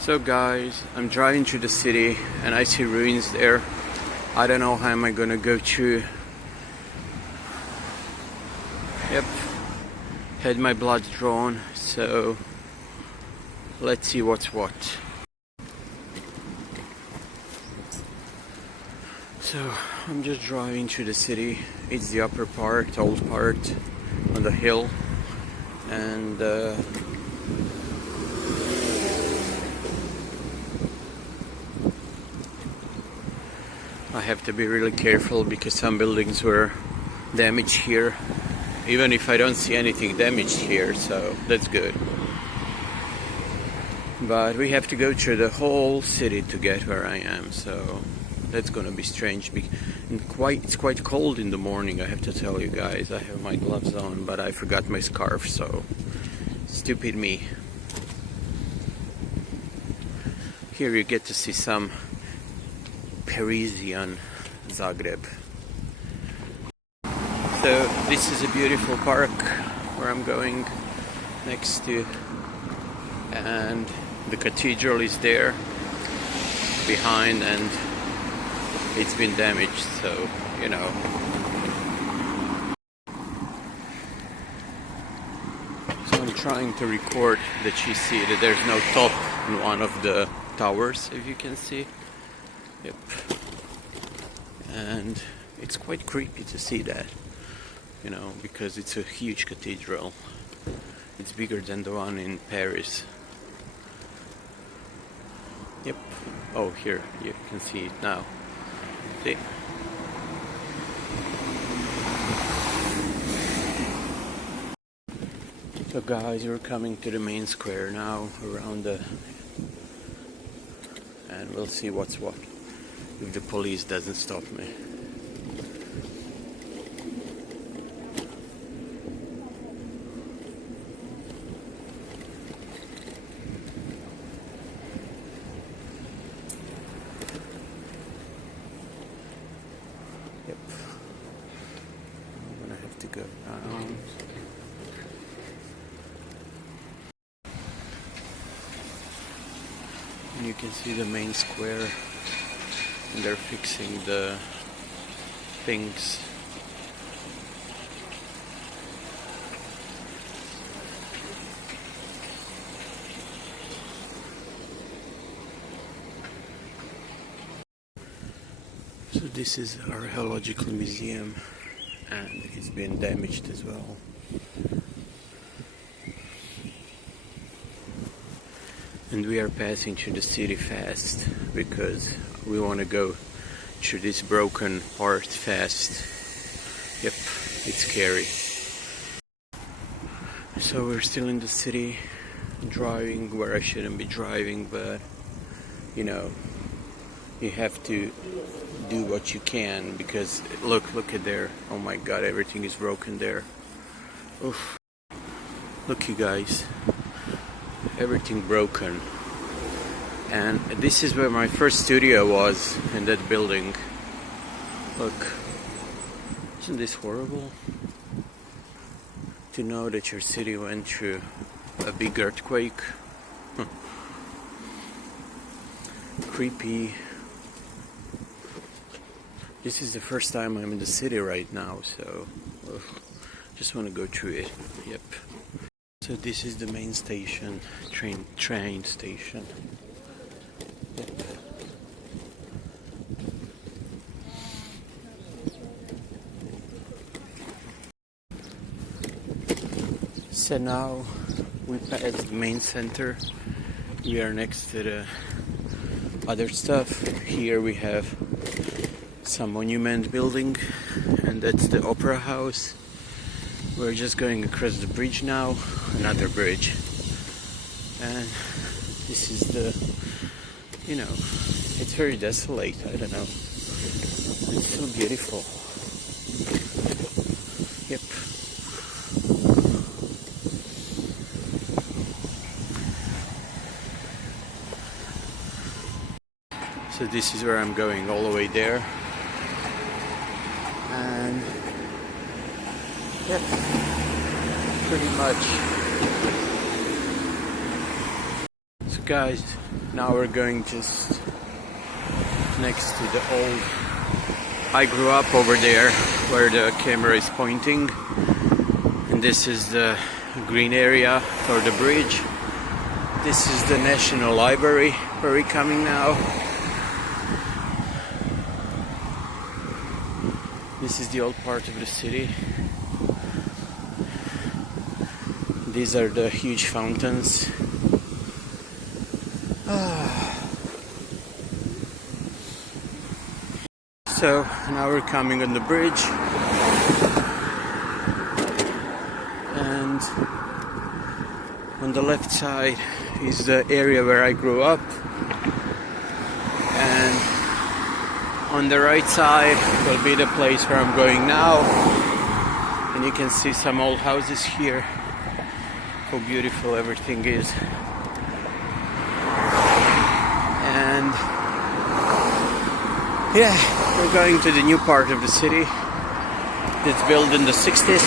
So guys, I'm driving through the city and I see ruins there. I don't know how am I gonna go through. Yep, had my blood drawn, so let's see what's what. So I'm just driving through the city. It's the upper part, old part on the hill, and I have to be really careful because some buildings were damaged here, even if I don't see anything damaged here, so that's good. But we have to go through the whole city to get where I am, so that's gonna be strange. And it's quite cold in the morning, I have to tell you guys. I have my gloves on, but I forgot my scarf, so stupid me. Here you get to see some Parisian Zagreb. So this is a beautiful park where I'm going next to, and the cathedral is there behind, and it's been damaged, so you know. So I'm trying to record that you see that there's no top in one of the towers, if you can see. Yep. And it's quite creepy to see that, you know, because it's a huge cathedral. It's bigger than the one in Paris. Yep. Oh, here, you can see it now. See? So guys, we're coming to the main square now, around the, and we'll see what's what, if the police doesn't stop me. Yep. I'm gonna have to go around. And you can see the main square, and they're fixing the things. So this is archaeological museum, and it's been damaged as well. And we are passing through the city fast because we want to go through this broken part fast. Yep, it's scary. So we're still in the city, driving where I shouldn't be driving, but you know, you have to do what you can, because look at there. Oh my god, everything is broken there. Oof. Look, you guys, everything broken. And this is where my first studio was, in that building. Look, isn't this horrible? To know that your city went through a big earthquake. Creepy. This is the first time I'm in the city right now, so just want to go through it. Yep. So this is the main station, train station. Yep. So now we passed the main center. We are next to the other stuff. Here we have some monument building, and that's the opera house. We're just going across the bridge now, another bridge, and this is the, you know, it's very desolate. I don't know, it's so beautiful. Yep. So this is where I'm going, all the way there. And yep, pretty much. So guys, now we're going just next to the old... I grew up over there where the camera is pointing, and this is the green area for the bridge. This is the National Library where we're coming now. This is the old part of the city. These are the huge fountains. So now we're coming on the bridge, and on the left side is the area where I grew up, and on the right side will be the place where I'm going now. And you can see some old houses here, how beautiful everything is. And yeah, we're going to the new part of the city. It's built in the 60s.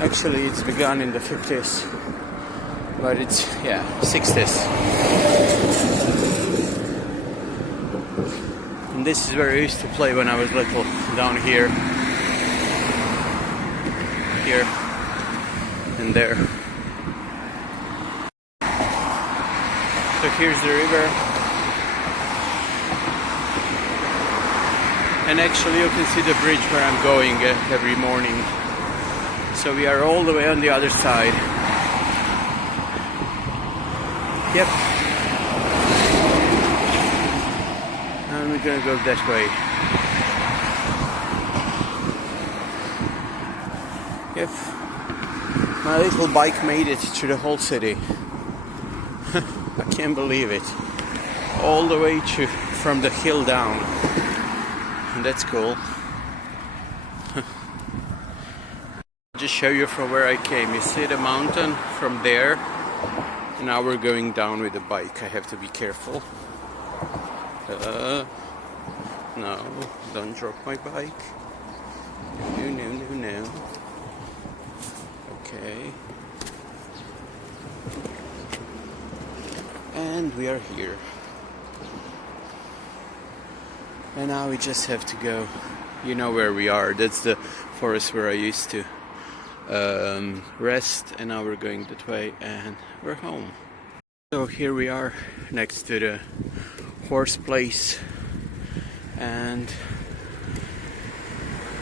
Actually, it's begun in the 50s, but it's, yeah, 60s. And this is where I used to play when I was little, down here, here, and there. So here's the river. And actually you can see the bridge where I'm going every morning. So we are all the way on the other side. Yep. And we're gonna go that way. Yep. My little bike made it to the whole city. I can't believe it. All the way from the hill down. And that's cool. Just show you from where I came. You see the mountain from there, and now we're going down with the bike. I have to be careful. No, don't drop my bike. No. Okay. And we are here. And now we just have to go. You know where we are. That's the forest where I used to rest, and now we're going that way and we're home. So here we are next to the horse place, and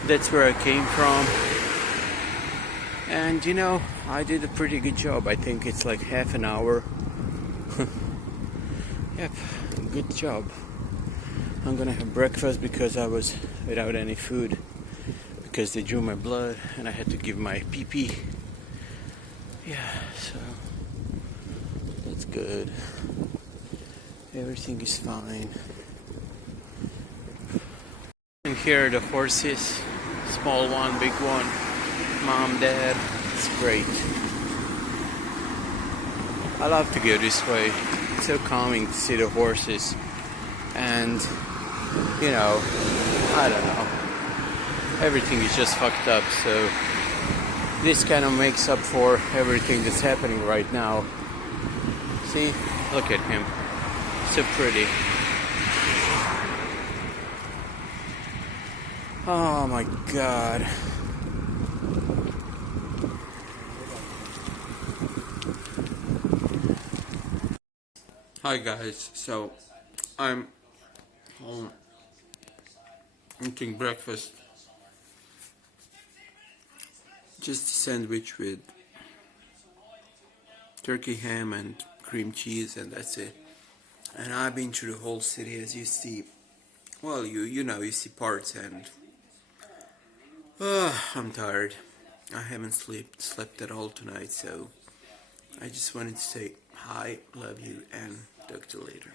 that's where I came from. And you know, I did a pretty good job. I think it's like half an hour. Yep, good job. I'm gonna have breakfast because I was without any food because they drew my blood and I had to give my pee-pee. Yeah, so that's good. Everything is fine. And here are the horses. Small one, big one. Mom, dad. It's great. I love to go this way. It's so calming to see the horses. And you know, I don't know, everything is just fucked up, so this kind of makes up for everything that's happening right now. See, look at him, so pretty. Oh my god. Hi guys, so I'm home eating breakfast. Just a sandwich with turkey ham and cream cheese, and that's it. And I've been through the whole city, as you see. Well, you know, you see parts, and I'm tired. I haven't slept at all tonight, so I just wanted to say hi, love you, and talk to you later.